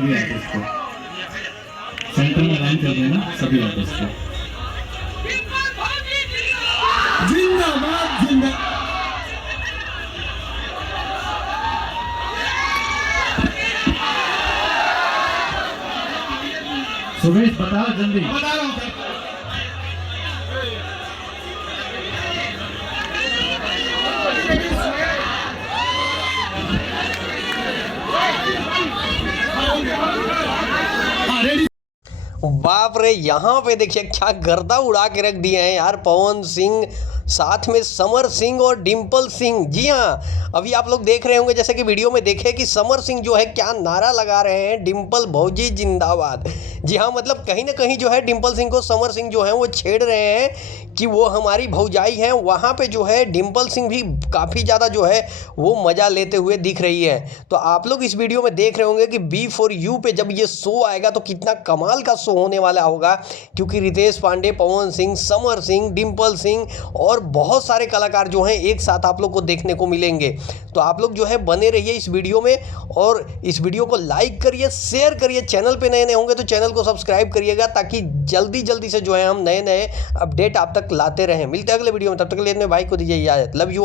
सभी आर्टिस्ट को सेंटर में अलाइन कर देना, सभी आर्टिस्ट को। जिंदाबाद जिंदाबाद। सुरेश बताओ जल्दी। बता रहा हूँ सर। बाप रे, यहाँ पे देखिए क्या गर्दा उड़ा के रख दिए हैं यार पवन सिंह, साथ में समर सिंह और डिम्पल सिंह। जी हाँ, अभी आप लोग देख रहे होंगे जैसे कि वीडियो में देखे कि समर सिंह जो है क्या नारा लगा रहे हैं, डिम्पल भौजी जिंदाबाद। जी हाँ, मतलब कहीं ना कहीं जो है डिम्पल सिंह को समर सिंह जो है वो छेड़ रहे हैं कि वो हमारी भौजाई हैं। वहाँ पे जो है डिम्पल सिंह भी काफ़ी ज़्यादा जो है वो मज़ा लेते हुए दिख रही है। तो आप लोग इस वीडियो में देख रहे होंगे कि B4U पे जब ये शो आएगा तो कितना कमाल का शो होने वाला होगा, क्योंकि रितेश पांडे, पवन सिंह, समर सिंह, डिम्पल सिंह और बहुत सारे कलाकार जो हैं एक साथ आप लोग को देखने को मिलेंगे। तो आप लोग जो है बने रहिए इस वीडियो में और इस वीडियो को लाइक करिए, शेयर करिए। चैनल पे नए नए होंगे तो चैनल को सब्सक्राइब करिएगा, ताकि जल्दी जल्दी से जो है हम नए नए अपडेट आप तक लाते रहें। मिलते हैं अगले वीडियो में, तब तक के लिए अपने भाई को दीजिए इजाजत। Love you.